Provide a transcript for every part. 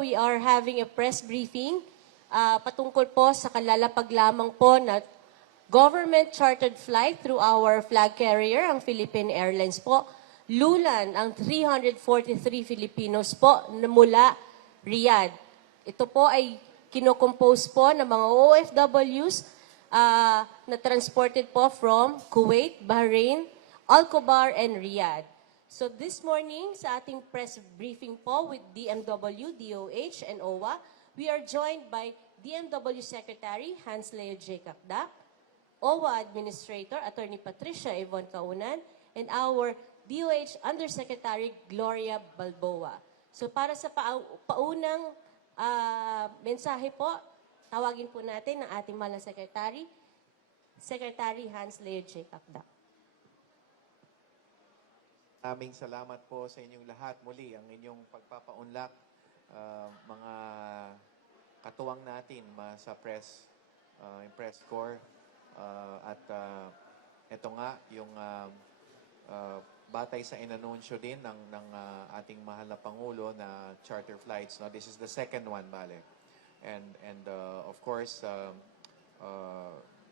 we are having a press briefing patungkol po sa kalalapag lamang po na government chartered flight through our flag carrier, ang Philippine Airlines po. Lulan ang 343 Filipinos po na mula Riyadh. Ito po ay kinocompose po ng mga OFWs na transported po from Kuwait, Bahrain, Al-Khobar, and Riyadh. So this morning, sa ating press briefing po with DMW, DOH, and OWA, we are joined by DMW Secretary Hans Leo J. Kakdak, OWA Administrator Attorney Patricia Yvonne Kaunan, and our DOH Undersecretary Gloria Balboa. So para sa paunang mensahe po, tawagin po natin ang ating mahal na Secretary, Secretary Hans Leo J. Kakdak. Aming salamat po sa inyong lahat. Muli, ang inyong pagpapaunlak, mga katuwang natin sa press corps. At ito nga, yung batay sa inanunsyo din ng ating mahal na Pangulo na charter flights. No? This is the second one, bale. And of course,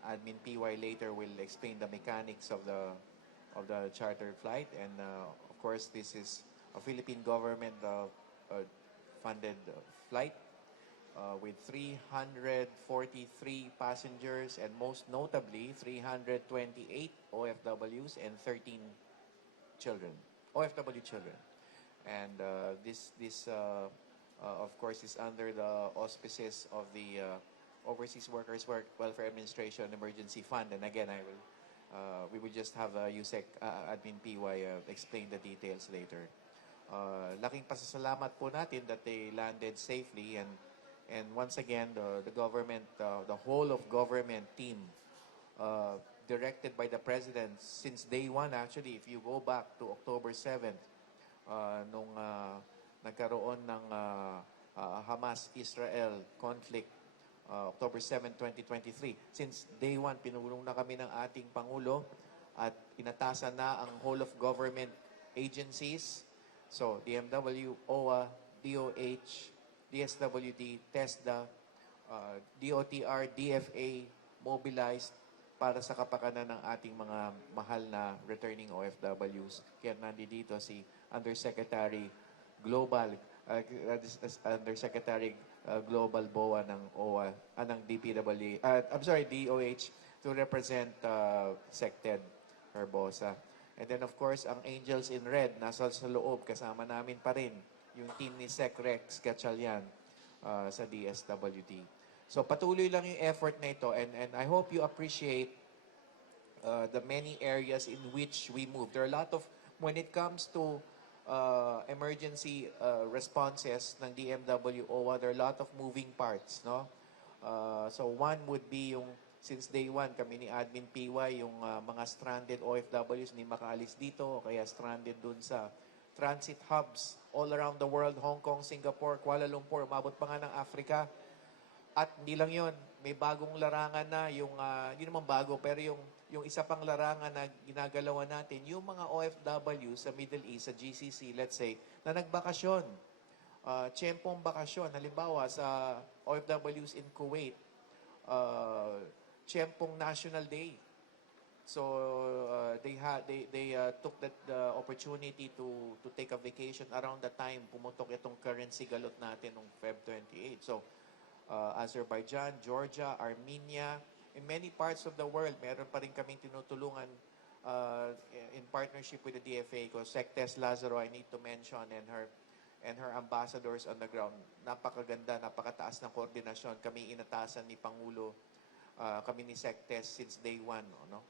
Admin PY later will explain the mechanics of the charter flight, and of course this is a Philippine government funded flight with 343 passengers, and most notably 328 OFWs and 13 children, OFW children. And this of course is under the auspices of the Overseas Workers Welfare Administration Emergency Fund, and again we will just have USEC Admin PY explain the details later. Laking pasasalamat po natin that they landed safely, and once again the government, the whole of government team, directed by the President since day one. Actually, if you go back to October 7th, nung nagkaroon ng Hamas-Israel conflict, October 7, 2023. Since day one, pinulong na kami ng ating Pangulo at inatasan na ang whole of government agencies. So, DMW, OWA, DOH, DSWD, TESDA, DOTR, DFA, mobilized para sa kapakanan ng ating mga mahal na returning OFWs. Kaya nandito si Undersecretary Global, Undersecretary Global BOA ng OWA, ng DPW, DOH to represent SecTed Herbosa. And then of course, ang Angels in Red nasa sa loob, kasama namin pa rin yung team ni Sec Rex Gatchalian sa DSWD. So patuloy lang yung effort na ito, and I hope you appreciate the many areas in which we move. There are a lot of, when it comes to emergency responses ng DMW OWA, there are a lot of moving parts, no? So one would be yung, since day one, kami ni Admin PY, yung mga stranded OFWs hindi makaalis dito, o kaya stranded dun sa transit hubs all around the world, Hong Kong, Singapore, Kuala Lumpur, umabot pa nga ng Africa. At hindi lang yun, may bagong larangan na, yung, hindi naman bago, pero yung isa pang larangan na ginagalawan natin, yung mga OFW sa Middle East, sa GCC, let's say, na nagbakasyon, tiyempong bakasyon, halimbawa sa OFWs in Kuwait, tiyempong National Day. So they took the opportunity to take a vacation around the time pumutok itong currency galot natin noong Feb 28. So Azerbaijan, Georgia, Armenia, in many parts of the world, meron pa rin kaming tinutulungan in partnership with the DFA, because Sectes Lazaro, I need to mention, and her ambassadors on the ground. Napakaganda, napakataas ng koordinasyon. Kami inatasan ni Pangulo, kami ni Sectes since day one, no?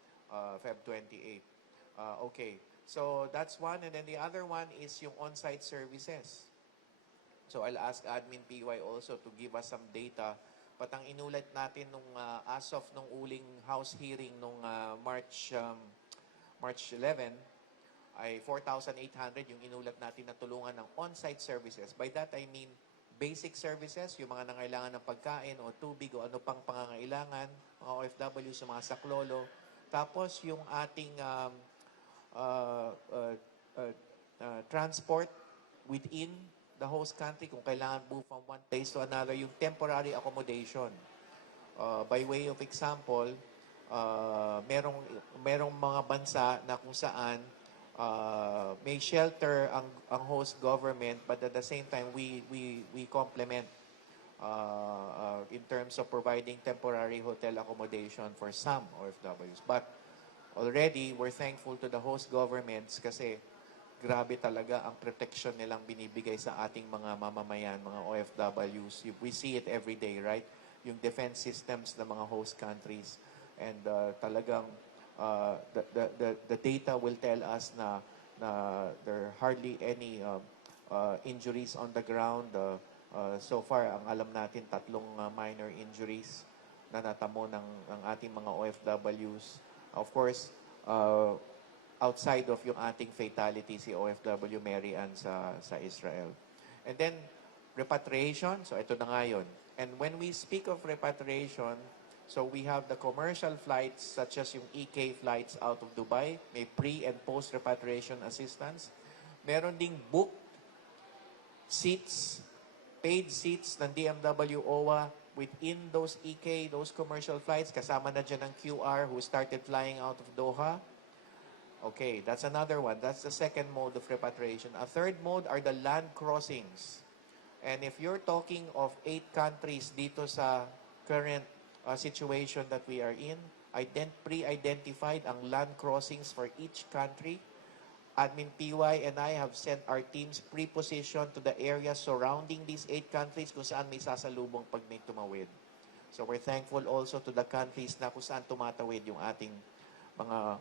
Feb 28. Okay, so that's one. And then the other one is yung on-site services. So I'll ask Admin PY also to give us some data. Patang inulat natin nung as of nung uling House hearing nung March 11 ay 4,800 yung inulat natin na tulungan ng on-site services. By that I mean basic services, yung mga nangailangan ng pagkain o tubig o ano pang pangangailangan, mga OFW sa mga saklolo. Tapos yung ating transport within the host country kung kailangan move from one place to another, yung temporary accommodation. By way of example, merong mga bansa na kung saan may shelter ang host government, but at the same time we complement in terms of providing temporary hotel accommodation for some OFWs. But already we're thankful to the host governments kasi grabe talaga ang protection nilang binibigay sa ating mga mamamayan, mga OFWs. We see it every day, right? Yung defense systems ng mga host countries. And talagang the data will tell us na there are hardly any injuries on the ground. So far, ang alam natin, 3 minor injuries na natamo ng ating mga OFWs. Of course, outside of yung ating fatality, si OFW Mary Ann sa Israel. And then, repatriation. So, ito na nga yun. And when we speak of repatriation, so we have the commercial flights such as yung EK flights out of Dubai, may pre- and post-repatriation assistance. Meron ding booked seats, paid seats ng DMW OWA within those EK, those commercial flights. Kasama na dyan ang QR who started flying out of Doha. Okay, that's another one. That's the second mode of repatriation. A third mode are the land crossings. And if you're talking of 8 countries dito sa current situation that we are in, pre-identified ang land crossings for each country. Admin PY and I have sent our teams pre-positioned to the areas surrounding these 8 countries kung saan may sasalubong pag may tumawid. So we're thankful also to the countries na kung saan tumatawid yung ating mga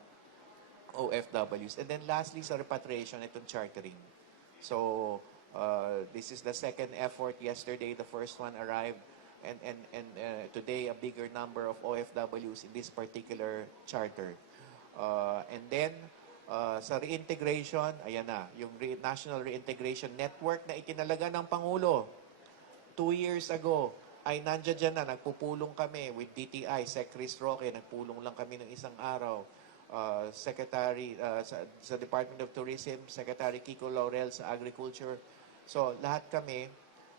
OFWs. And then lastly, sa repatriation, itong chartering. So, this is the second effort. Yesterday, the first one arrived. And today, a bigger number of OFWs in this particular charter. And then, sa reintegration, ayan na, yung National Reintegration Network na itinalaga ng Pangulo 2 years ago, ay nandiyan dyan na, nagpupulong kami with DTI, Sec. Chris Roque, nagpulong lang kami ng isang araw. Secretary sa Department of Tourism, Secretary Kiko Laurel sa Agriculture. So, lahat kami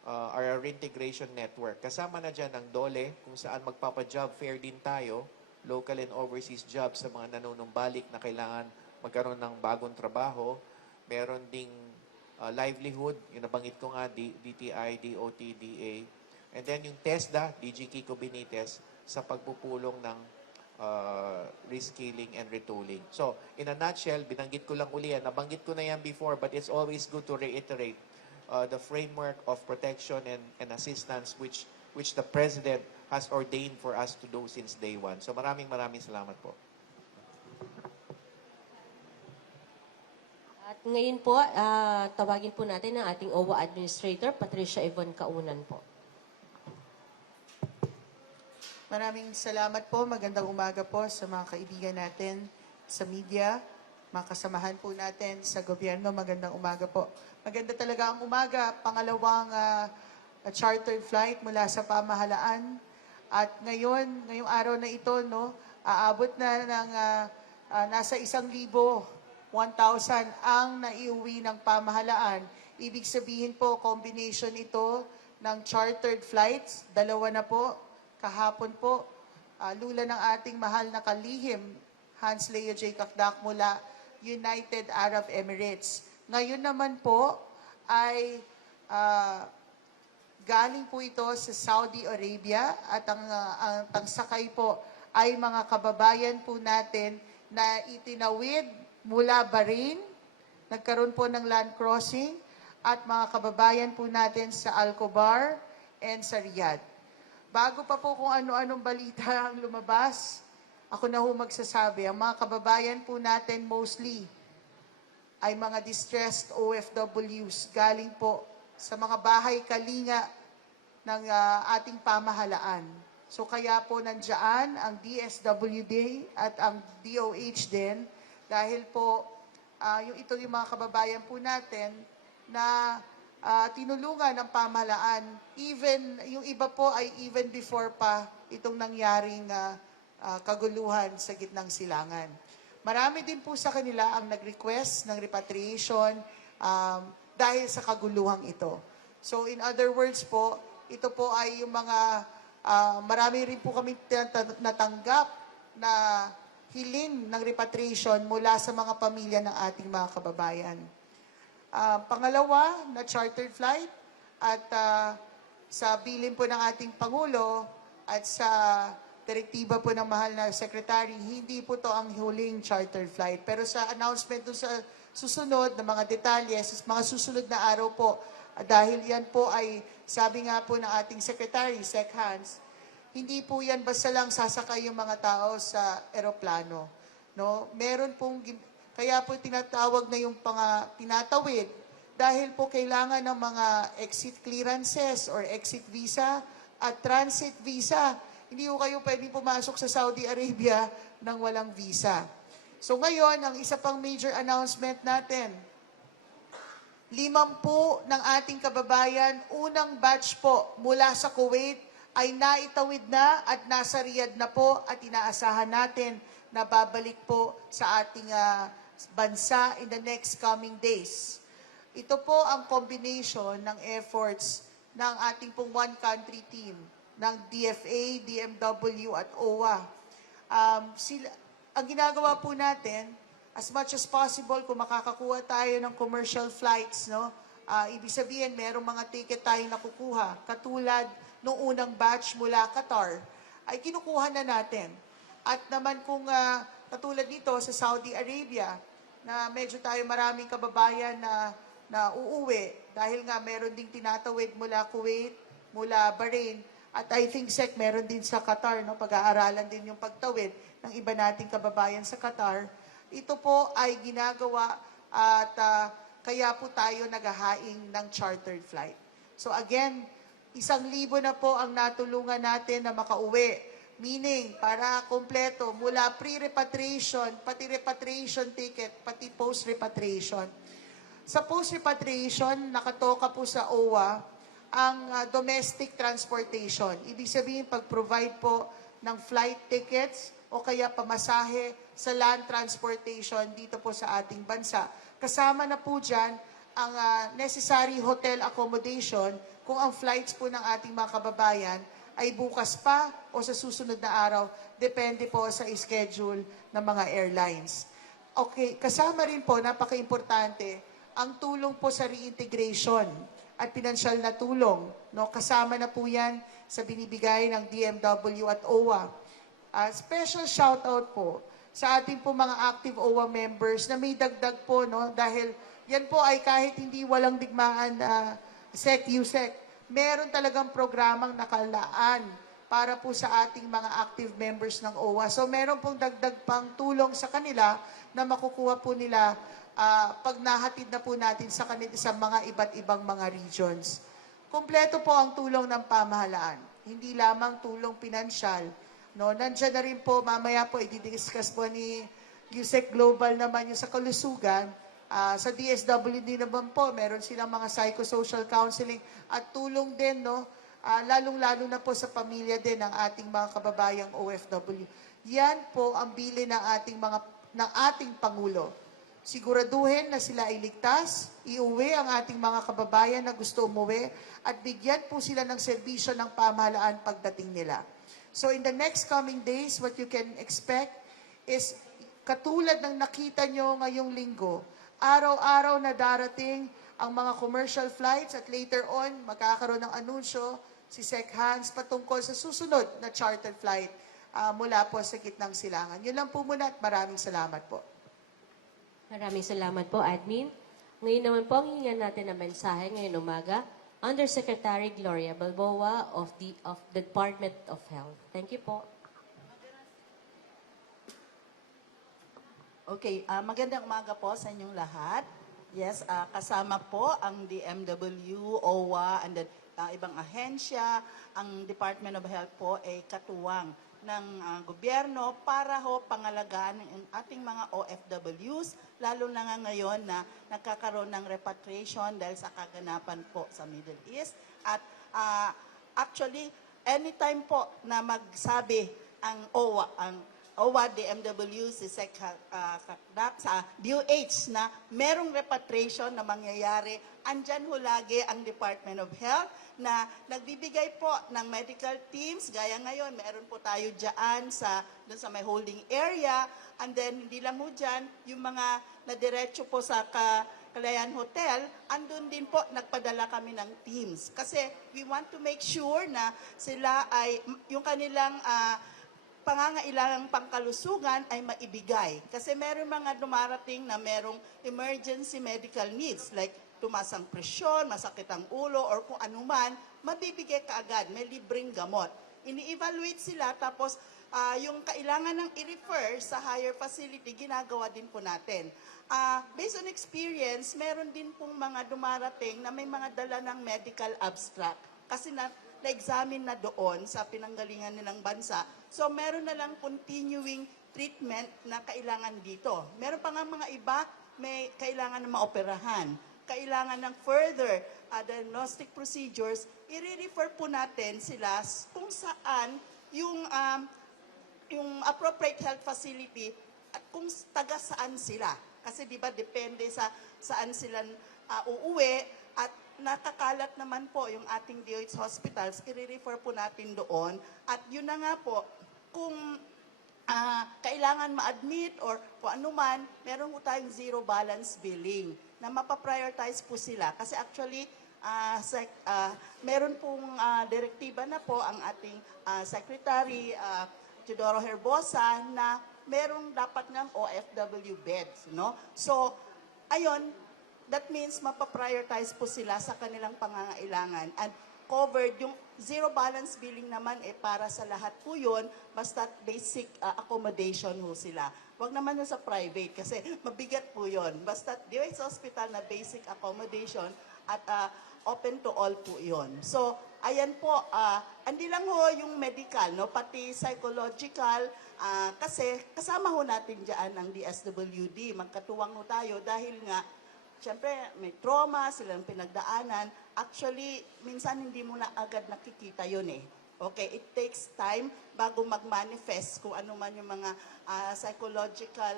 are a reintegration network. Kasama na dyan ang DOLE, kung saan magpapa-job fair din tayo, local and overseas jobs sa mga nanunumbalik na kailangan magkaroon ng bagong trabaho. Meron ding livelihood, yung nabanggit ko nga, DTI, DOT, DA. And then yung TESDA, DG Kiko Benitez, sa pagpupulong ng reskilling and retooling. So, in a nutshell, binanggit ko lang uli yan. Nabanggit ko na yan before, but it's always good to reiterate the framework of protection and assistance which the President has ordained for us to do since day one. So, maraming salamat po. At ngayon po, tawagin po natin ang ating OWA Administrator, Patricia Yvonne Kaunan po. Maraming salamat po. Magandang umaga po sa mga kaibigan natin sa media, mga kasamahan po natin sa gobyerno. Magandang umaga po. Maganda talaga ang umaga. Pangalawang chartered flight mula sa pamahalaan. At ngayong araw na ito, no, aabot na ng nasa 1,000, 1,000 ang naiuwi ng pamahalaan. Ibig sabihin po, combination ito ng chartered flights. 2 na po. Kahapon po, lula ng ating mahal na kalihim, Hans Leo J. Kakdak mula United Arab Emirates. Ngayon naman po ay galing po ito sa Saudi Arabia at ang sakay po ay mga kababayan po natin na itinawid mula Bahrain, nagkaroon po ng land crossing, at mga kababayan po natin sa Al-Khobar and sa Riyadh. Bago pa po kung ano-anong balita ang lumabas, ako na ho magsasabi, ang mga kababayan po natin mostly ay mga distressed OFWs galing po sa mga bahay kalinga ng ating pamahalaan. So kaya po nandiyan ang DSWD at ang DOH din dahil po yung mga kababayan po natin na tinulungan ng pamahalaan. Even, yung iba po ay even before pa itong nangyaring kaguluhan sa gitnang silangan. Marami din po sa kanila ang nag-request ng repatriation dahil sa kaguluhang ito. So in other words po, ito po ay yung mga marami rin po kami natanggap na hiling ng repatriation mula sa mga pamilya ng ating mga kababayan. Pangalawa, na chartered flight at sa bilin po ng ating Pangulo at sa direktiba po ng mahal na Secretary, hindi po to ang huling chartered flight. Pero sa announcement dun sa susunod na mga detalye, sa mga susunod na araw po, dahil yan po ay, sabi nga po ng ating Secretary, Sec Hans, hindi po yan basta lang sasakay yung mga tao sa eroplano. No? Meron pong, kaya po tinatawag na yung tinatawid, dahil po kailangan ng mga exit clearances or exit visa at transit visa. Hindi ko kayo pwedeng pumasok sa Saudi Arabia nang walang visa. So ngayon, ang isa pang major announcement natin, 50 ng ating kababayan, unang batch po mula sa Kuwait ay naitawid na at nasa Riyadh na po at inaasahan natin na babalik po sa ating bansa in the next coming days. Ito po ang combination ng efforts ng ating pong one country team, ng DFA, DMW at OWA. Ang ginagawa po natin, as much as possible, kung makakakuha tayo ng commercial flights, no? Ibig sabihin, merong mga ticket tayong nakukuha. Katulad nung unang batch mula Qatar, ay kinukuha na natin. At naman kung katulad dito sa Saudi Arabia, na medyo tayo maraming kababayan na uuwi, dahil nga meron ding tinatawid mula Kuwait, mula Bahrain, at I think, Sec, meron din sa Qatar, no? Pag-aaralan din yung pagtawid ng iba nating kababayan sa Qatar. Ito po ay ginagawa at kaya po tayo naghahaing ng chartered flight. So again, 1,000 na po ang natulungan natin na makauwi. Meaning, para kompleto, mula pre-repatriation, pati repatriation ticket, pati post-repatriation. Sa post-repatriation, nakatoka po sa OWA, ang domestic transportation. Ibig sabihin, pag-provide po ng flight tickets o kaya pamasahe sa land transportation dito po sa ating bansa. Kasama na po dyan ang necessary hotel accommodation kung ang flights po ng ating mga kababayan ay bukas pa o sa susunod na araw, depende po sa schedule ng mga airlines. Okay, kasama rin po, napaka-importante, ang tulong po sa reintegration at pinansyal na tulong. No? Kasama na po yan sa binibigay ng DMW at OWA. Special shoutout po sa ating po mga active OWA members na may dagdag po, no? Dahil yan po ay kahit hindi walang digmaan SEC, USEC, meron talagang programang nakalaan para po sa ating mga active members ng OWA. So meron pong dagdag pang tulong sa kanila na makukuha po nila pag nahatid na po natin sa mga iba't ibang mga regions. Kompleto po ang tulong ng pamahalaan. Hindi lamang tulong pinansyal. No, nandiyan na rin po, mamaya po, i-discuss po ni USEC Global naman yung sa kalusugan. Sa DSWD naman po, meron silang mga psychosocial counseling at tulong din, no? Lalong-lalo na po sa pamilya din ng ating mga kababayang OFW. Yan po ang bili ng ating Pangulo. Siguraduhin na sila ay ligtas, iuwi ang ating mga kababayan na gusto umuwi, at bigyan po sila ng serbisyo ng pamahalaan pagdating nila. So in the next coming days, what you can expect is katulad ng nakita nyo ngayong linggo, araw-araw na darating ang mga commercial flights at later on, magkakaroon ng anunsyo si Sec Hans patungkol sa susunod na chartered flight mula po sa gitnang silangan. Yun lang po muna at maraming salamat po. Maraming salamat po, Admin. Ngayon naman po, ang hihingan natin na mensahe ngayong umaga, Undersecretary Gloria Balboa of the Department of Health. Thank you po. Okay, magandang umaga po sa inyong lahat. Yes, kasama po ang DMW, OWA, and then ibang ahensya. Ang Department of Health po ay katuwang ng gobyerno para ho pangalagaan ng ating mga OFWs, lalo na nga ngayon na nagkakaroon ng repatriation dahil sa kaganapan po sa Middle East. At actually, anytime po na magsabi ang OWA, ang OWA, DMW, si Sec Kakdak, sa DOH na merong repatriation na mangyayari. Andyan ho lagi ang Department of Health na nagbibigay po ng medical teams. Gaya ngayon, meron po tayo dyan doon sa may holding area. And then, hindi lang ho dyan, yung mga nadiretso po sa Kalayan Hotel, andun din po nagpadala kami ng teams. Kasi we want to make sure na sila ay, yung kanilang pangangailangang pangkalusugan ay maibigay. Kasi meron mga dumarating na merong emergency medical needs like tumaas ang presyon, masakit ang ulo, or kung anuman, mabibigay ka agad, may libreng gamot. Ini-evaluate sila, tapos yung kailangan ng i-refer sa higher facility, ginagawa din po natin. Based on experience, meron din pong mga dumarating na may mga dala ng medical abstract. Kasi na-examine na doon sa pinanggalingan nilang bansa. So, meron na lang continuing treatment na kailangan dito. Meron pa nga mga iba, may kailangan na maoperahan. Kailangan ng further diagnostic procedures. I-refer po natin sila kung saan yung appropriate health facility at kung taga saan sila. Kasi di ba depende sa saan sila uuwi at nakakalat naman po yung ating DOH hospitals, i-refer po natin doon. At yun na nga po, kung kailangan ma-admit or kung anuman, meron po tayong zero balance billing na mapaprioritize po sila. Kasi actually, meron pong direktiba na po ang ating Secretary Teodoro Herbosa na merong dapat ng OFW beds, no? So, ayon, that means mapaprioritize po sila sa kanilang pangangailangan. And covered, yung zero balance billing naman para sa lahat po yun, basta basic accommodation ho sila. Huwag naman yung sa private kasi mabigat po yun. Basta DOH Hospital na basic accommodation at open to all po yun. So, ayan po, hindi lang ho yung medical, no? Pati psychological, kasi kasama ho natin dyan ang DSWD. Magkatuwang ho tayo dahil nga, siyempre may trauma, silang pinagdaanan. Actually, minsan hindi mo na agad nakikita yun eh. Okay, it takes time bago mag-manifest kung ano man yung mga psychological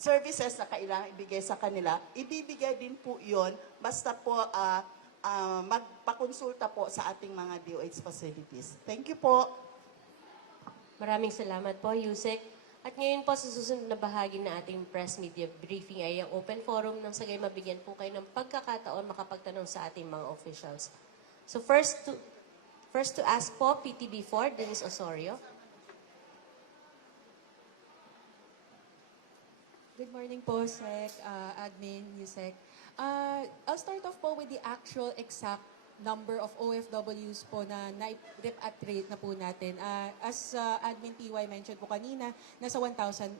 services na kailangan ibigay sa kanila. Ibibigay din po yun, basta po magpakonsulta po sa ating mga DOH facilities. Thank you po. Maraming salamat po, Yusek. At ngayon po sa susunod na bahagi na ating press media briefing ay ang open forum nang sagay mabigyan po kayo ng pagkakataon makapagtanong sa ating mga officials. So first to ask po, PTB4, Dennis Osorio. Good morning po, Sec, Admin, Yusek. I'll start off po with the actual exact number of OFWs po na na-repatriate na po natin. As Admin PY mentioned po kanina, nasa 1,000.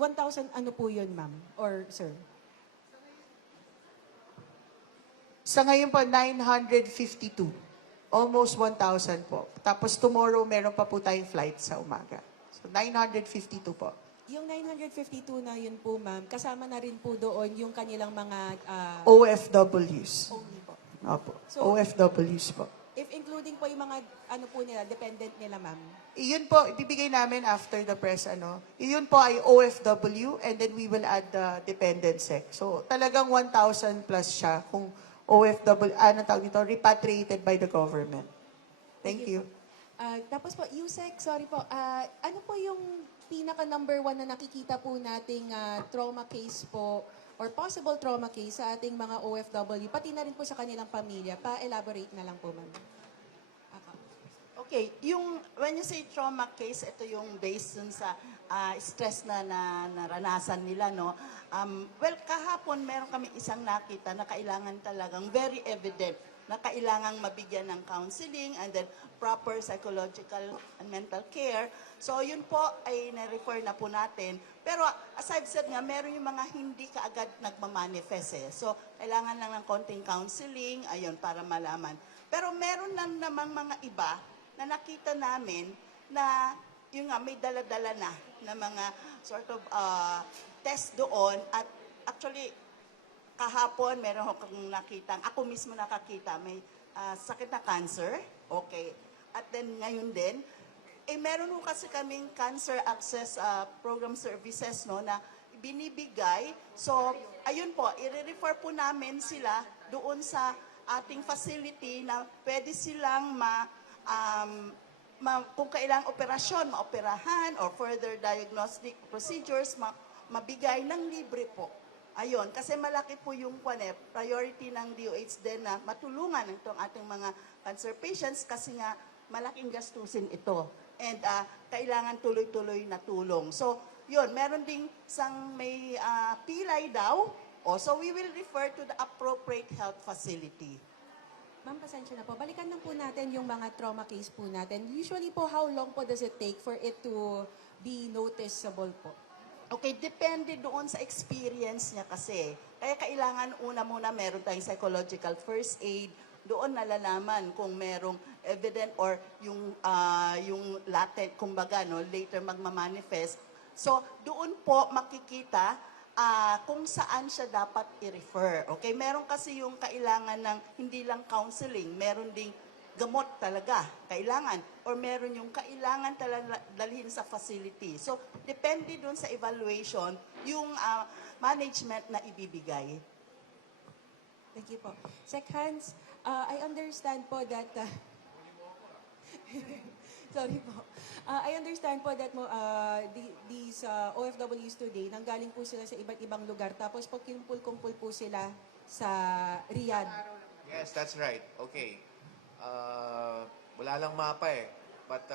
1,000 ano po yun, ma'am? Or sir? Sa ngayon po, 952. Almost 1,000 po. Tapos tomorrow, meron pa po tayong flight sa umaga. So, 952 po. Yung 952 na yun po, ma'am, kasama na rin po doon yung kanilang mga... OFWs. only po. Opo. So- OFWs po. If including po yung mga, ano po nila, dependent nila, ma'am. Iyon po, ibibigay namin after the press, Iyon po ay OFW and then we will add the dependent sec. So, talagang 1,000 plus siya kung OFW, tawag nito, repatriated by the government. Thank you. Tapos po, Yusek, sorry po, ano po yung pinaka number one na nakikita po nating trauma case po or possible trauma case sa ating mga OFW, pati na rin po sa kanilang pamilya? Pa-elaborate na lang po, ma'am. Okay, when you say trauma case, ito yung based dun sa stress na naranasan nila, no? Well, kahapon meron kami isang nakita na kailangan talagang very evident na kailangang mabigyan ng counseling and then proper psychological and mental care. So, yun po ay na-refer na po natin. Pero as I've said nga, meron yung mga hindi kaagad nagmamanifest eh. So, kailangan lang ng konting counseling, ayun, para malaman. Pero meron lang namang mga iba na nakita namin na yung nga, may dala-dala na mga sort of test doon. At actually, kahapon, meron akong nakita, ako mismo nakakita, may sakit na cancer. Okay. At then, ngayon din, meron ho kasi kaming cancer access program services, no, na binibigay. So, ayun po, i-refer po namin sila doon sa ating facility na pwede silang kung kailang operasyon, maoperahan or further diagnostic procedures, mabigay ng libre po. Ayun, kasi malaki po yung priority ng DOH din na matulungan itong ating mga cancer patients kasi nga malaking gastusin ito. And kailangan tuloy-tuloy na tulong. So, yun, meron ding may pilay daw. So we will refer to the appropriate health facility. Ma'am, pasensya na po. Balikan lang po natin yung mga trauma case po natin. Usually po, how long po does it take for it to be noticeable po? Okay, depende doon sa experience niya kasi. Kaya kailangan una muna meron tayong psychological first aid. Doon nalalaman kung merong evident or yung latent, kumbaga, no, later magmamanifest. So, doon po makikita kung saan siya dapat i-refer. Okay, meron kasi yung kailangan ng hindi lang counseling, meron ding gamot talaga kailangan or meron yung kailangan talaga dalhin sa facility. So, depende doon sa evaluation yung management na ibibigay. Thank you po. Sec Hans, I understand po that... sorry po. I understand po that these OFWs today, nanggaling po sila sa iba't ibang lugar, tapos po kinumpul-kumpul po sila sa Riyadh. Yes, that's right. Okay. Wala lang mapa eh. But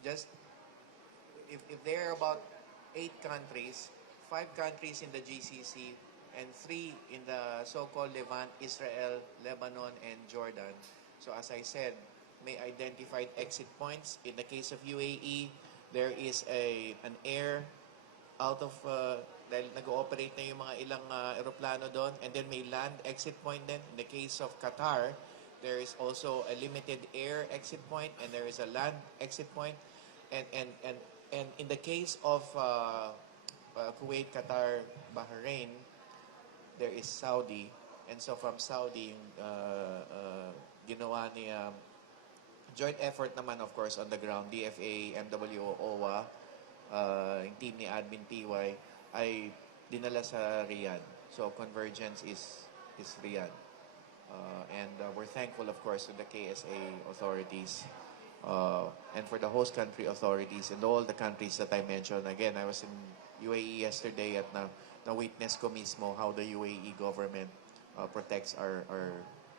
just, if there are about 8 countries, 5 countries in the GCC, and 3 in the so-called Levant, Israel, Lebanon, and Jordan. So as I said, may identified exit points. In the case of UAE, there is an air out of, dahil nag-ooperate na yung mga ilang aeroplano doon, and then may land exit point din. In the case of Qatar, there is also a limited air exit point, and there is a land exit point. And in the case of Kuwait, Qatar, Bahrain, there is Saudi. And so from Saudi, yung ginawa ni joint effort naman, of course, on the ground, DFA, MWO, OWA, yung team ni Admin TY, ay dinala sa Riyadh. So convergence is Riyadh. And we're thankful, of course, to the KSA authorities and for the host country authorities and all the countries that I mentioned. Again, I was in UAE yesterday at na-witness ko mismo how the UAE government protects our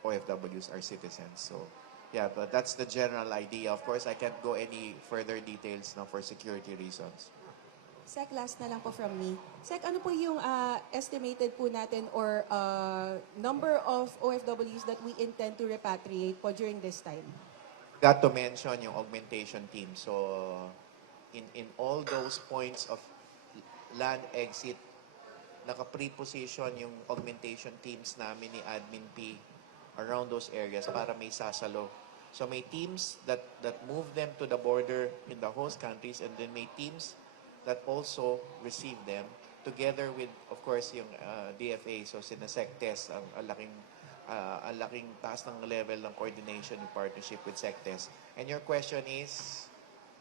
OFWs, our citizens. So, yeah, but that's the general idea. Of course, I can't go any further details now for security reasons. Sec, last na lang po from me. Sec, ano po yung estimated po natin or number of OFWs that we intend to repatriate po during this time? Got to mention yung augmentation team. So, in all those points of land exit, naka-preposition yung augmentation teams namin ni Admin P around those areas para may sasalo. So may teams that move them to the border in the host countries, and then may teams that also receive them together with, of course, yung DFA. So sinasectes ang laking taas ng level ng coordination and partnership with sectes. And your question is?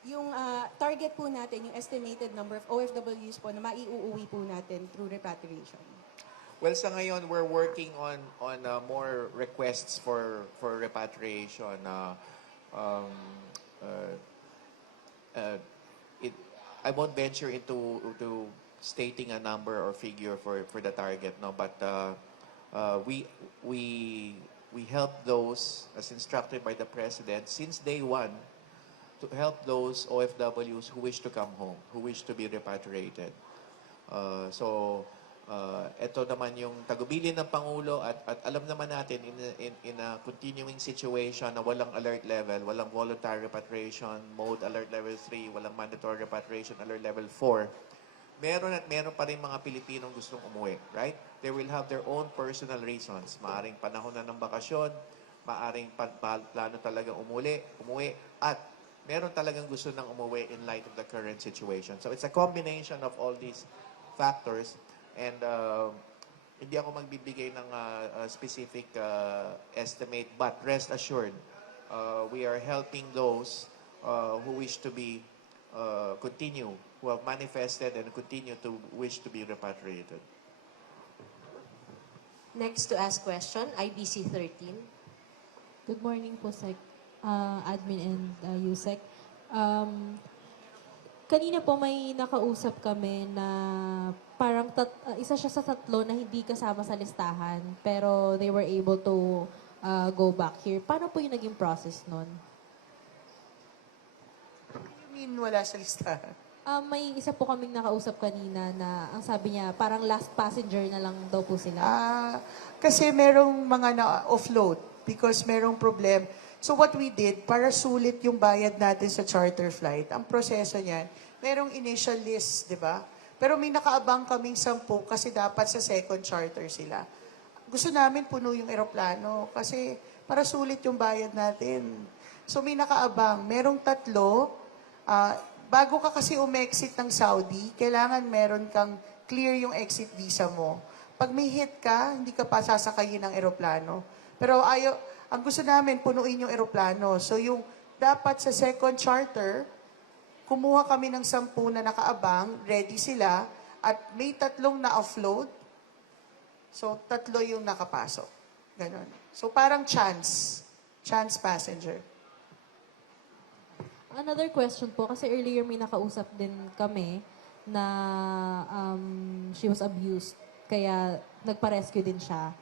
Yung target po natin, yung estimated number of OFWs po na maiuuwi po natin through repatriation. Well, sa ngayon, we're working on more requests for repatriation. I won't venture into stating a number or figure for the target, no. But we help those as instructed by the President since day one to help those OFWs who wish to come home, who wish to be repatriated. Ito naman yung tagubilin ng Pangulo at alam naman natin in a continuing situation na walang alert level, walang voluntary repatriation, mode alert level 3, walang mandatory repatriation alert level 4, meron pa rin mga Pilipinong gustong umuwi, right? They will have their own personal reasons. Maaring panahon na ng bakasyon, maaring plano talaga umuwi, at meron talagang gusto ng umuwi in light of the current situation. So it's a combination of all these factors, and hindi ako magbibigay ng specific estimate, but rest assured, we are helping those who wish to be continue, who have manifested and continue to wish to be repatriated. Next to ask question, IBC 13. Good morning po, Sec. Admin and Yusek. Kanina po may nakausap kami na parang isa siya sa tatlo na hindi kasama sa listahan pero they were able to go back here. Paano po yung naging process nun? You mean wala sa listahan? May isa po kaming nakausap kanina na ang sabi niya parang last passenger na lang daw po sila. Kasi merong mga na-offload because merong problem. So what we did, para sulit yung bayad natin sa charter flight, ang proseso niyan, merong initial list, di ba? Pero may nakaabang kaming 10 kasi dapat sa second charter sila. Gusto namin puno yung eroplano kasi para sulit yung bayad natin. So may nakaabang. Merong 3, bago ka kasi umexit ng Saudi, kailangan meron kang clear yung exit visa mo. Pag may hit ka, hindi ka pa sasakayin ng eroplano. Pero ang gusto namin, punuin yung eroplano. So yung dapat sa second charter, kumuha kami ng 10 na nakaabang, ready sila, at may 3 na offload. So 3 yung nakapasok. Ganon. So parang chance passenger. Another question po, kasi earlier may nakausap din kami na she was abused, kaya nagpa-rescue din siya.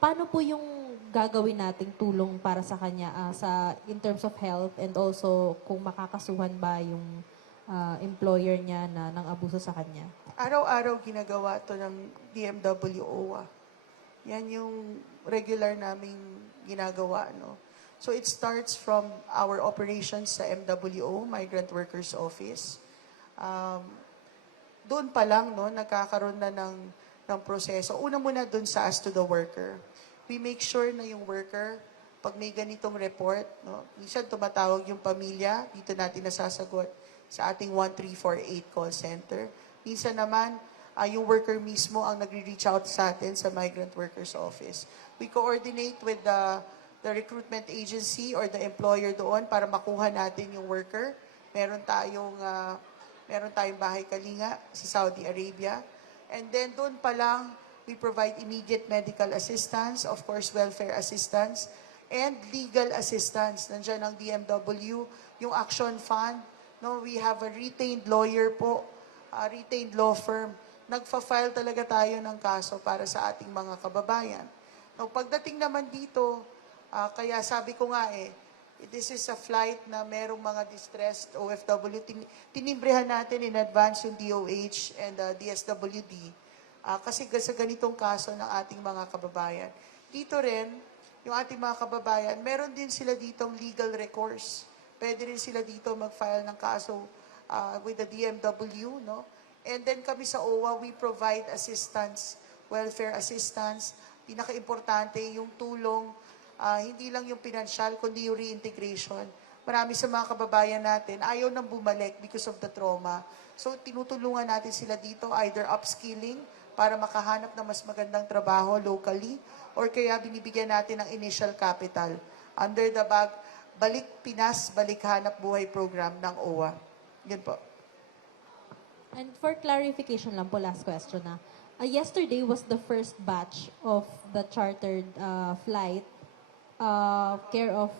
Paano po yung gagawin nating tulong para sa kanya in terms of health and also kung makakasuhan ba yung employer niya na ng abuso sa kanya? Araw-araw ginagawa to ng DMW OWA. Yan yung regular naming ginagawa, no? So it starts from our operations sa MWO, Migrant Workers Office. Doon pa lang, no, nagkakaroon na ng proseso. Una muna doon sa As to the Worker. We make sure na yung worker, pag may ganitong report, no, minsan tumatawag yung pamilya, dito natin nasasagot sa ating 1348 call center. Minsan naman, yung worker mismo ang nagre-reach out sa atin sa Migrant Workers Office. We coordinate with the recruitment agency or the employer doon para makuha natin yung worker. Meron tayong bahay kalinga sa Saudi Arabia. And then doon pa lang, we provide immediate medical assistance, of course, welfare assistance, and legal assistance. Nandiyan ang DMW, yung Action Fund. No, we have a retained lawyer po, a retained law firm. Nagfa-file talaga tayo ng kaso para sa ating mga kababayan. No, pagdating naman dito, kaya sabi ko nga this is a flight na merong mga distressed OFW. Tinimbrehan natin in advance yung DOH and DSWD. Kasi sa ganitong kaso ng ating mga kababayan. Dito rin, yung ating mga kababayan, meron din sila ditong legal recourse. Pwede rin sila dito mag-file ng kaso with the DMW, no? And then kami sa OWA, we provide assistance, welfare assistance. Pinaka-importante yung tulong, hindi lang yung pinansyal, kundi yung reintegration. Marami sa mga kababayan natin, ayaw nang bumalik because of the trauma. So, tinutulungan natin sila dito, either upskilling, para makahanap ng mas magandang trabaho locally, or kaya binibigyan natin ng initial capital under the Balik Pinas, Balik Hanap Buhay program ng OWA. Yun po. And for clarification lang po, last question na. Yesterday was the first batch of the chartered flight care of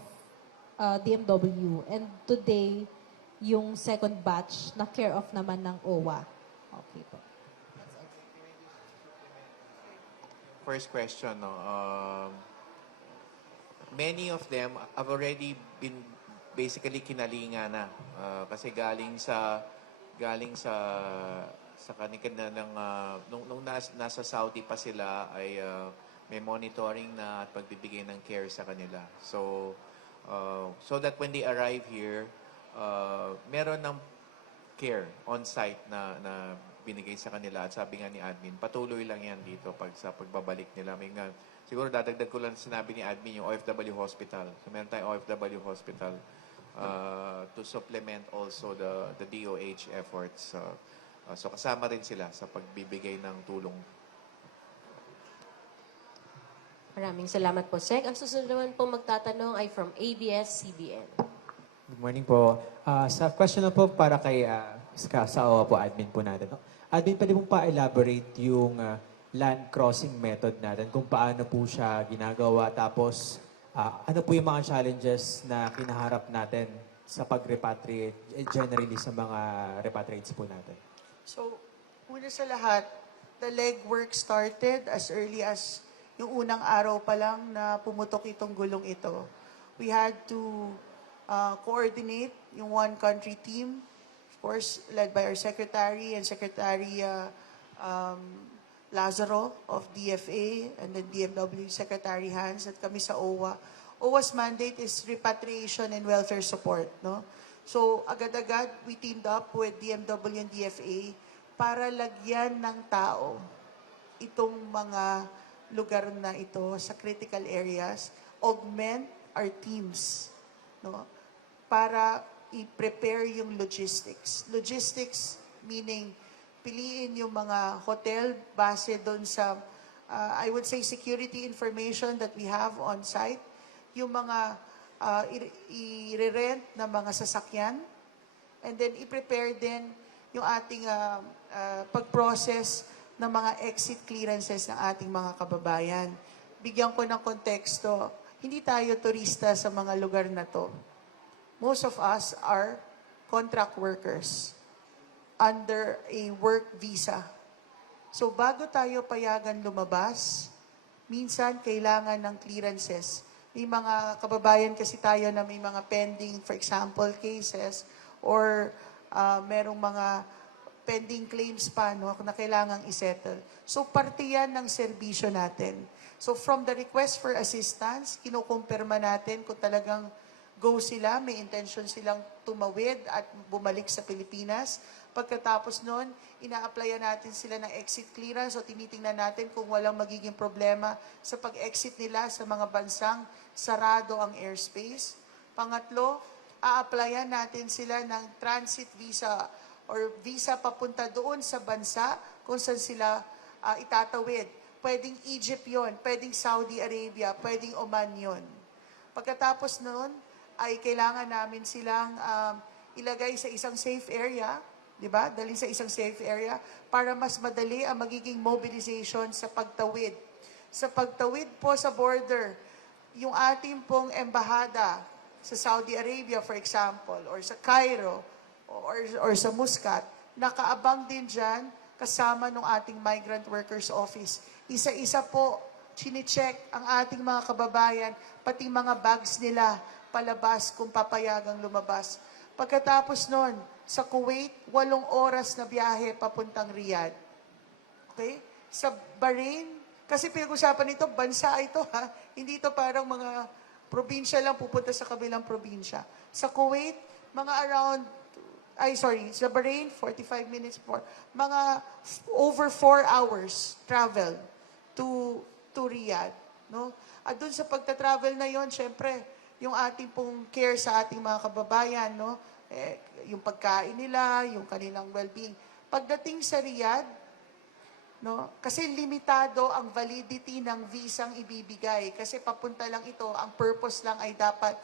DMW. And today, yung second batch na care of naman ng OWA. Okay po. First question, no? Many of them have already been basically kinalinga na kasi galing sa kanila ng nung nasa Saudi pa sila ay may monitoring na at pagbibigay ng care sa kanila. So that when they arrive here, meron ng care on site na binigay sa kanila, at sabi nga ni admin, patuloy lang yan dito sa pagbabalik nila. Siguro dadagdag ko lang sinabi ni admin yung OFW hospital. So meron tayong OFW hospital to supplement also the DOH efforts. So kasama rin sila sa pagbibigay ng tulong. Maraming salamat po, Sec. Ang susunod naman po magtatanong ay from ABS-CBN. Good morning po. Sa question na po para kay sa OWA po, admin po natin. No? Admin, pwede pong pa-elaborate yung land crossing method natin, kung paano po siya ginagawa, tapos ano po yung mga challenges na kinaharap natin sa pag-repatriate, generally sa mga repatriates po natin. So, una sa lahat, the legwork started as early as yung unang araw pa lang na pumutok itong gulong ito. We had to coordinate yung one country team, of course, led by our Secretary and Secretary Lazaro of DFA and then DMW Secretary Hans at kami sa OWA. OWA's mandate is repatriation and welfare support. No? So, agad-agad, we teamed up with DMW and DFA para lagyan ng tao itong mga lugar na ito sa critical areas, augment our teams, no? Para i-prepare yung logistics. Logistics meaning piliin yung mga hotel base doon sa, I would say, security information that we have on site, yung mga i-rent na mga sasakyan, and then i-prepare din yung ating pag-process ng mga exit clearances ng ating mga kababayan. Bigyan ko ng konteksto, hindi tayo turista sa mga lugar na to. Most of us are contract workers under a work visa. So bago tayo payagan lumabas, minsan kailangan ng clearances. May mga kababayan kasi tayo na may mga pending, for example, cases or merong mga pending claims pa no, na kailangang isettle. So, parte yan ng serbisyo natin. So, from the request for assistance, kinukumpirma natin kung talagang go sila, may intention silang tumawid at bumalik sa Pilipinas. Pagkatapos nun, ina-applyan natin sila ng exit clearance o tinitingnan natin kung walang magiging problema sa pag-exit nila sa mga bansang sarado ang airspace. Pangatlo, a-applyan natin sila ng transit visa or visa papunta doon sa bansa kung saan sila itatawid. Pwedeng Egypt yon, pwedeng Saudi Arabia, pwedeng Oman yon. Pagkatapos noon, ay kailangan namin silang ilagay sa isang safe area, di ba? Dalhin sa isang safe area para mas madali ang magiging mobilization sa pagtawid. Sa pagtawid po sa border, yung ating pong embahada sa Saudi Arabia, for example, or sa Cairo, or sa Muscat, nakaabang din dyan kasama ng ating Migrant Workers Office. Isa-isa po, chine-check ang ating mga kababayan, pati mga bags nila palabas kung papayagang lumabas. Pagkatapos nun, sa Kuwait, 8 oras na biyahe papuntang Riyadh. Okay? Sa Bahrain, kasi pinag-usapan ito, bansa ito ha, hindi ito parang mga probinsya lang pupunta sa kabilang probinsya. Sa Kuwait, mga around sa Bahrain, 45 minutes more. Mga over 4 hours travel to Riyadh. No? At dun sa pagta-travel na yon, syempre, yung ating pong care sa ating mga kababayan, no? Yung pagkain nila, yung kanilang well-being. Pagdating sa Riyadh, no? Kasi limitado ang validity ng visang ibibigay. Kasi papunta lang ito, ang purpose lang ay dapat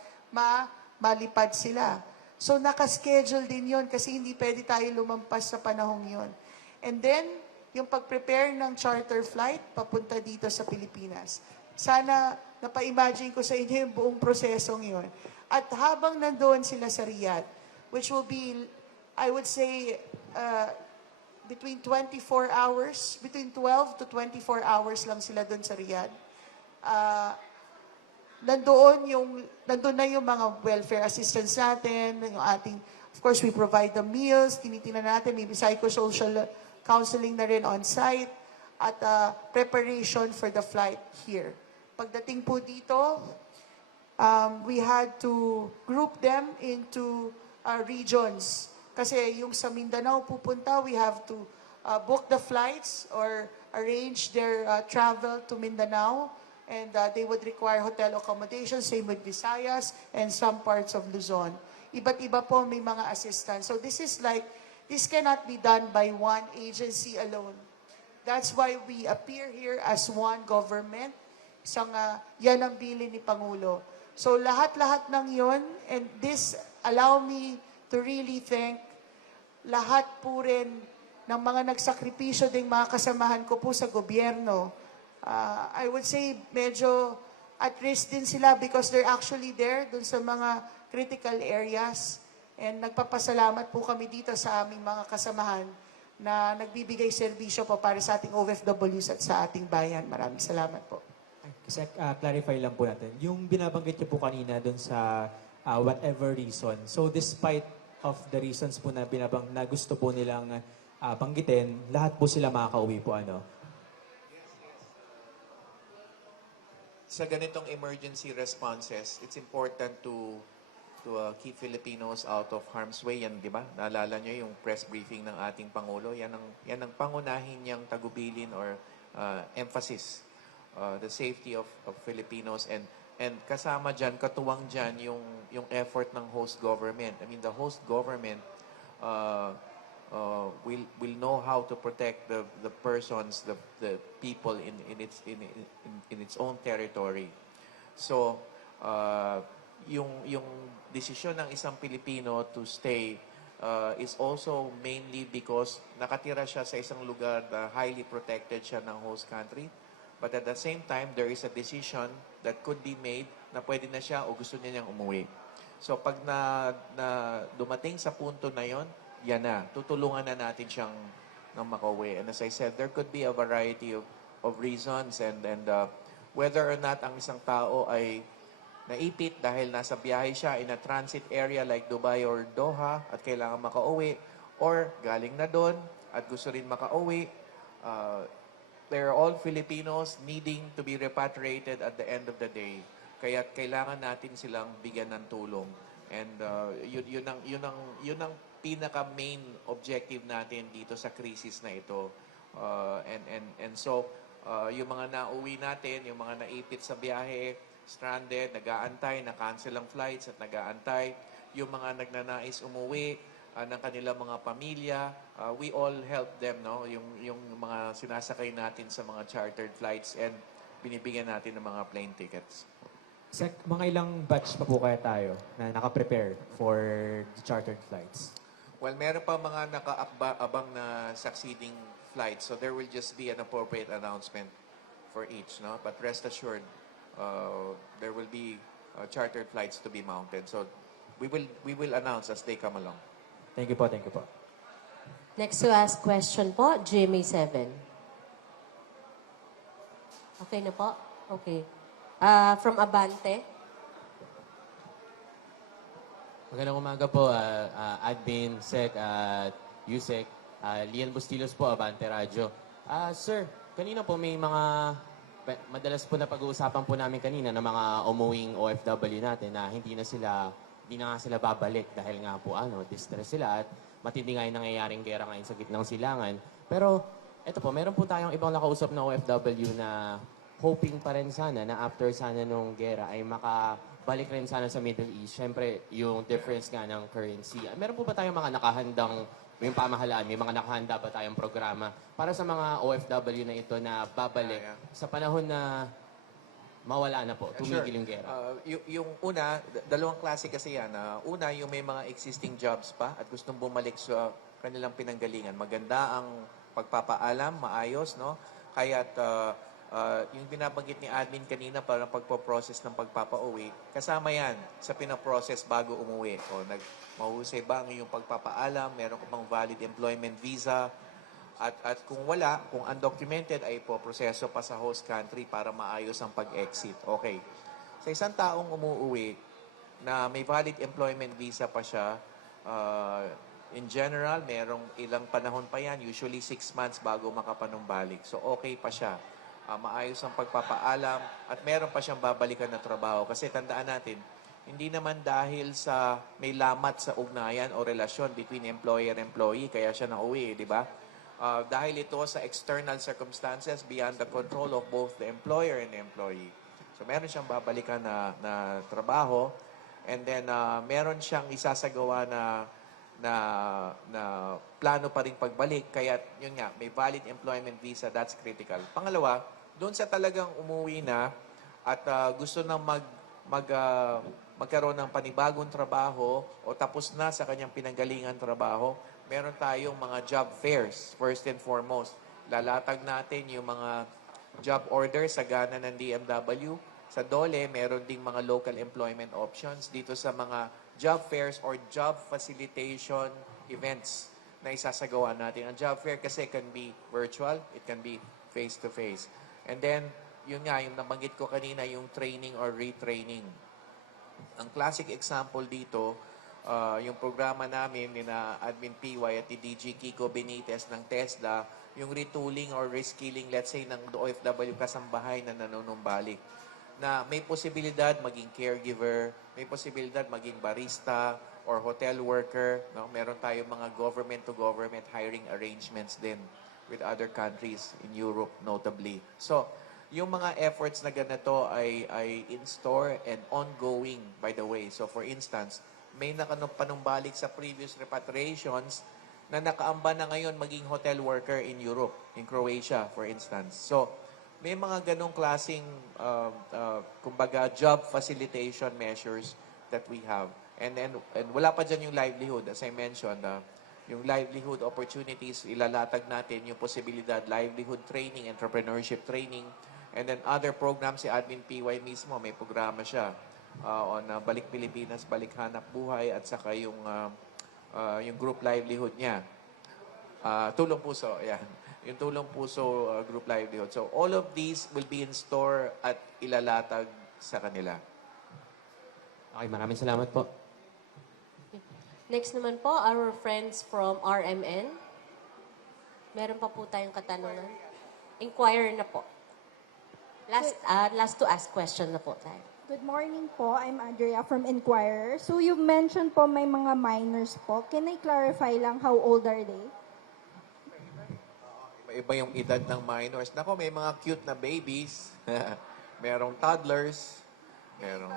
malipad sila. So, nakaschedule din yon kasi hindi pwede tayo lumampas sa panahong yon. And then, yung pag-prepare ng charter flight papunta dito sa Pilipinas. Sana napa-imagine ko sa inyo yung buong prosesong yon. At habang nandoon sila sa Riyadh, which will be, I would say, between 12 to 24 hours lang sila doon sa Riyadh. Nandoon na yung mga welfare assistance natin, yung ating, of course, we provide the meals, tinitingnan natin, may psychosocial counseling na rin on site, at preparation for the flight here. Pagdating po dito, we had to group them into regions. Kasi yung sa Mindanao pupunta, we have to book the flights or arrange their travel to Mindanao. And they would require hotel accommodation, same with Visayas and some parts of Luzon. Iba't iba po may mga assistance. So this cannot be done by one agency alone. That's why we appear here as one government. Yan ang bilin ni Pangulo. So lahat-lahat ng yon, and this allow me to really thank lahat po rin ng mga nagsakripisyo ding mga kasamahan ko po sa gobyerno. I would say medyo at risk din sila because they're actually there dun sa mga critical areas. And nagpapasalamat po kami dito sa aming mga kasamahan na nagbibigay serbisyo po para sa ating OFWs at sa ating bayan. Maraming salamat po. Kasi clarify lang po natin. Yung binabanggit niyo po kanina doon sa whatever reason. So despite of the reasons po na na gusto po nilang banggitin, lahat po sila makakauwi po ano? Sa ganitong emergency responses, it's important to keep Filipinos out of harm's way. Yan, di ba? Naalala nyo yung press briefing ng ating Pangulo. Yan ang pangunahin niyang tagubilin or emphasis. The safety of Filipinos and kasama dyan, katuwang dyan yung effort ng host government. I mean, the host government will know how to protect the persons, the people in its own territory. So, yung desisyon ng isang Pilipino to stay is also mainly because nakatira siya sa isang lugar na highly protected siya ng host country. But at the same time, there is a decision that could be made na pwede na siya o gusto niya niyang umuwi. So pag na dumating sa punto na yon, yan na, tutulungan na natin siyang ng makauwi. And as I said, there could be a variety of reasons and whether or not ang isang tao ay naipit dahil nasa biyahe siya in a transit area like Dubai or Doha at kailangan makauwi or galing na doon at gusto rin makauwi. They're all Filipinos needing to be repatriated at the end of the day. Kaya kailangan natin silang bigyan ng tulong. And yun ang pinaka-main objective natin dito sa krisis na ito. And so, yung mga nauwi natin, yung mga naipit sa biyahe, stranded, nag-aantay, na-cancel ang flights at nag-aantay, yung mga nagnanais umuwi, ng kanilang mga pamilya, we all help them, no? Yung mga sinasakay natin sa mga chartered flights and binibigyan natin ng mga plane tickets. Sec, mga ilang batch pa po kaya tayo na naka-prepare for the chartered flights? Well, meron pa mga nakaabang na succeeding flights, so there will just be an appropriate announcement for each, no? But rest assured, there will be chartered flights to be mounted. So we will announce as they come along. Thank you po, thank you po. Next to ask question po, Jimmy 7. Okay na po? Okay. From Abante. Magandang umaga po, Admin, Sec, Yusek, Lian Bustillos po, Abante Radio. Sir, kanina po may mga, madalas po na pag-uusapan po namin kanina ng mga umuwing OFW natin na hindi na nga sila babalik dahil nga po distress sila at matindi nga yung nangyayaring gera ngayon sa gitnang silangan. Pero eto po, meron po tayong ibang nakausap na OFW na hoping pa rin sana na after sana nung gera ay makabalik rin sana sa Middle East. Siyempre, yung difference nga ng currency. Meron po ba tayong mga nakahandang, yung pamahalaan, may mga nakahanda ba tayong programa para sa mga OFW na ito na babalik sa panahon na mawala na po, tumigil yung gera? Yung una, dalawang klase kasi yan. Una, yung may mga existing jobs pa at gustong bumalik sa kanilang pinanggalingan. Maganda ang pagpapaalam, maayos, no? Kaya't yung binabanggit ni admin kanina para pagpo-process ng pagpapauwi, kasama yan sa pinaprocess bago umuwi. O mahusay ba ang iyong pagpapaalam, meron ka bang valid employment visa, at kung wala, kung undocumented, ay proseso pa sa host country para maayos ang pag-exit. Okay. Sa isang taong umuwi na may valid employment visa pa siya, in general, merong ilang panahon pa yan, usually 6 months bago makapanumbalik. So okay pa siya. Maayos ang pagpapaalam at meron pa siyang babalikan na trabaho. Kasi tandaan natin, hindi naman dahil sa may lamat sa ugnayan o relasyon between employer and employee, kaya siya nauwi, di ba? Dahil ito sa external circumstances beyond the control of both the employer and the employee. So meron siyang babalikan na trabaho and then meron siyang isasagawa na plano pa rin pagbalik. Kaya yun nga, may valid employment visa, that's critical. Pangalawa, doon sa talagang umuwi na at gusto nang magkaroon ng panibagong trabaho o tapos na sa kanyang pinanggalingan trabaho, meron tayong mga job fairs, first and foremost. Lalatag natin yung mga job orders sa gana ng DMW. Sa DOLE, meron ding mga local employment options dito sa mga job fairs or job facilitation events na isasagawa natin. Ang job fair kasi can be virtual, it can be face-to-face. And then, yun nga, yung nabanggit ko kanina, yung training or retraining. Ang classic example dito, yung programa namin ni na Admin PY at ni DG Kiko Benitez ng TESDA, yung retooling or reskilling, let's say, ng OFW kasambahay na nanonumbalik, na may posibilidad maging caregiver, may posibilidad maging barista or hotel worker. No? Meron tayong mga government-to-government hiring arrangements din with other countries in Europe notably. So, yung mga efforts na ganito ay in-store and ongoing, by the way. So, for instance, may panumbalik sa previous repatriations na nakaamba na ngayon maging hotel worker in Europe, in Croatia, for instance. So, may mga ganong klaseng, kumbaga, job facilitation measures that we have. And wala pa dyan yung livelihood. As I mentioned, yung livelihood opportunities, ilalatag natin yung posibilidad, livelihood training, entrepreneurship training, and then other programs, si Admin PY mismo, may programa siya on Balik Pilipinas, Balik Hanap Buhay, at saka yung group livelihood niya. Tulong Puso, yan. Yung Tulong Puso group livelihood. So all of these will be in store at ilalatag sa kanila. Okay, maraming salamat po. Next naman po, our friends from RMN. Meron pa po tayong katanungan. Inquire na po. Last to ask question na po tayo. Good morning po. I'm Andrea from Inquirer. So you mentioned po may mga minors po. Can I clarify lang how old are they? Iba yung edad ng minors. Nako, may mga cute na babies. Merong toddlers. Merong...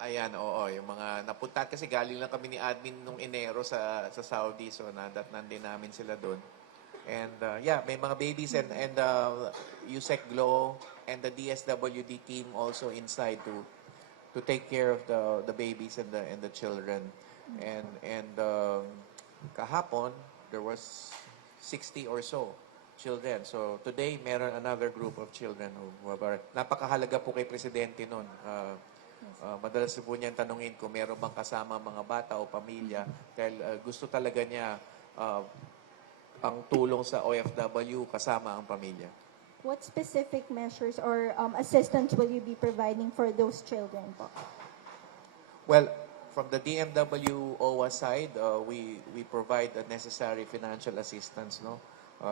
Ayan, oo. Yung mga napunta kasi galing lang kami ni admin nung Enero sa Saudi. So, nandin namin sila doon. And yeah, may mga babies and USEC Glow and the DSWD team also inside to take care of the babies and the children. And kahapon there was 60 or so children. So today meron another group of children who are napakahalaga po kay presidente noon. Madalas po niyan tanungin kung meron bang kasama mga bata o pamilya dahil gusto talaga niya ang tulong sa OFW kasama ang pamilya. What specific measures or assistance will you be providing for those children po? Well, from the DMW OWA side, we provide the necessary financial assistance, no,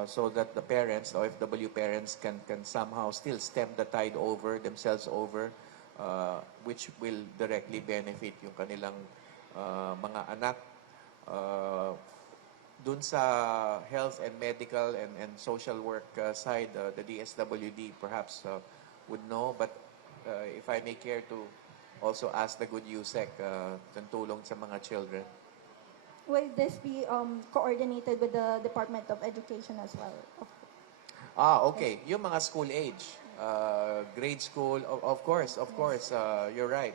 so that the parents, the OFW parents, can somehow still stem the tide over themselves over, which will directly benefit yung kanilang mga anak. Dun sa health and medical and social work side, the DSWD perhaps would know, but if I may care to also ask the good USEC ng tulong sa mga children. Will this be coordinated with the Department of Education as well? Okay. Yung mga school age, grade school, of course, you're right.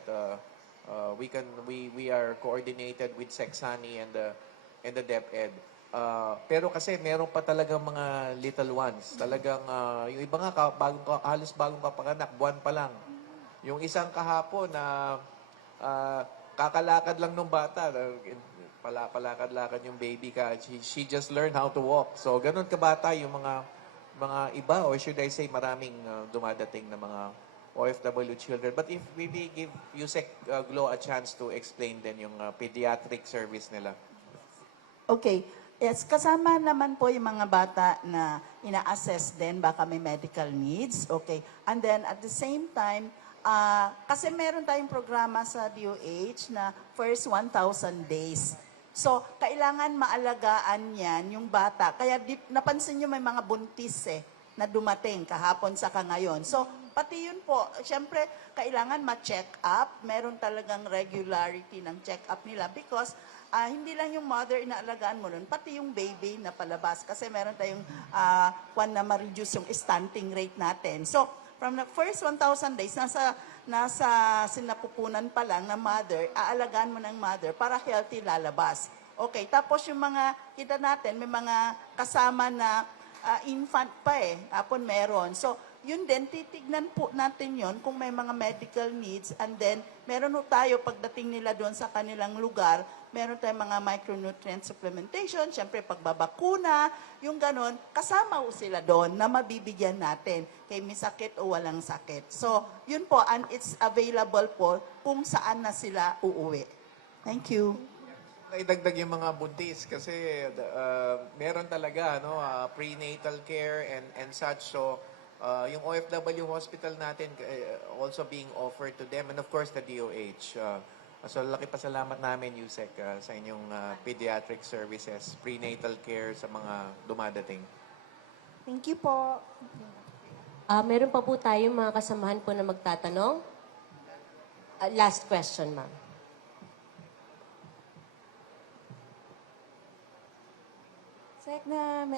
We are coordinated with Sexani and the DepEd. Pero kasi meron pa talagang mga little ones. Talagang, yung iba nga, halos bagong kapanganak, buwan pa lang. Yung isang kahapon na kakalakad lang nung bata, palakad-lakad yung baby ka. She just learned how to walk. So, ganun kabata yung mga iba, or should I say, maraming dumadating na mga OFW children. But if we give USEC Glow a chance to explain din yung pediatric service nila. Okay. Yes, kasama naman po yung mga bata na ina-assess din, baka may medical needs. Okay. And then at the same time, kasi meron tayong programa sa DOH na first 1,000 days. So, kailangan maalagaan yan yung bata. Kaya napansin nyo may mga buntis na dumating kahapon sa ngayon. So, pati yun po, syempre, kailangan ma-check up. Meron talagang regularity ng check up nila because hindi lang yung mother inaalagaan mo nun, pati yung baby na palabas. Kasi meron tayong na ma-reduce yung stunting rate natin. So, From the first 1,000 days, nasa sinapupunan pa lang na mother, aalagaan mo ng mother para healthy lalabas. Okay, tapos yung mga, kita natin, may mga kasama na infant pa hapon meron. So, yun din, titignan po natin yon kung may mga medical needs, and then meron po tayo pagdating nila doon sa kanilang lugar, meron tayong mga micronutrient supplementation, syempre pagbabakuna, yung ganon, kasama po sila doon na mabibigyan natin kay may sakit o walang sakit. So, yun po, and it's available po kung saan na sila uuwi. Thank you. Idagdag yung mga buntis kasi meron talaga prenatal care and such. So yung OFW hospital natin also being offered to them, and of course the DOH. So laki pasalamat namin, Yusek, sa inyong pediatric services, prenatal care sa mga dumadating. Thank you po. Meron pa po tayong mga kasamahan po na magtatanong. Last question, ma'am. Sek,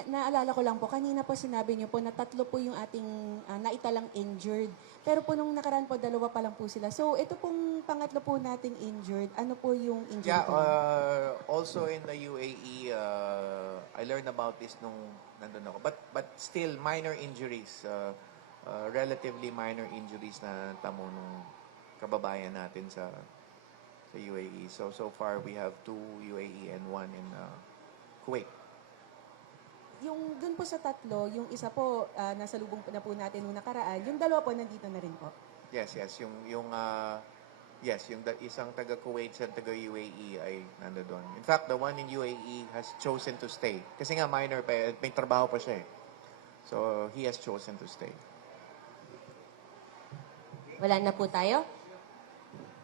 naalala ko lang po, kanina po sinabi niyo po na 3 po yung ating naitalang injured. Pero po nung nakaraan po, 2 pa lang po sila. So, ito pong pangatlo po nating injured. Ano po yung injury Yeah, po? also in the UAE, I learned about this nung nandun ako. But still, minor injuries, relatively minor injuries na tamo nung kababayan natin sa UAE. So far, we have 2 UAE and 1 in Kuwait. Yung dun po sa 3, yung isa po, nasa lubong na po natin nung nakaraan. Yung 2 po, nandito na rin po. Yes. Yung isang taga Kuwait sa taga UAE ay nandoon. In fact, the one in UAE has chosen to stay. Kasi nga minor pa, may trabaho pa siya eh. So he has chosen to stay. Wala na po tayo?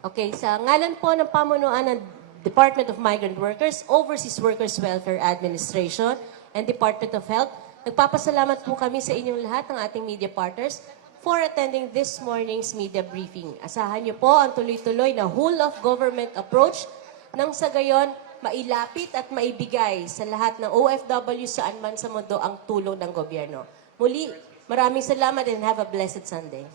Okay, sa ngalan po ng pamunuan ng Department of Migrant Workers, Overseas Workers Welfare Administration, and Department of Health, nagpapasalamat po kami sa inyong lahat ng ating media partners for attending this morning's media briefing. Asahan niyo po ang tuloy-tuloy na whole-of-government approach nang sa gayon mailapit at maibigay sa lahat ng OFW saan man sa mundo ang tulong ng gobyerno. Muli, maraming salamat and have a blessed Sunday.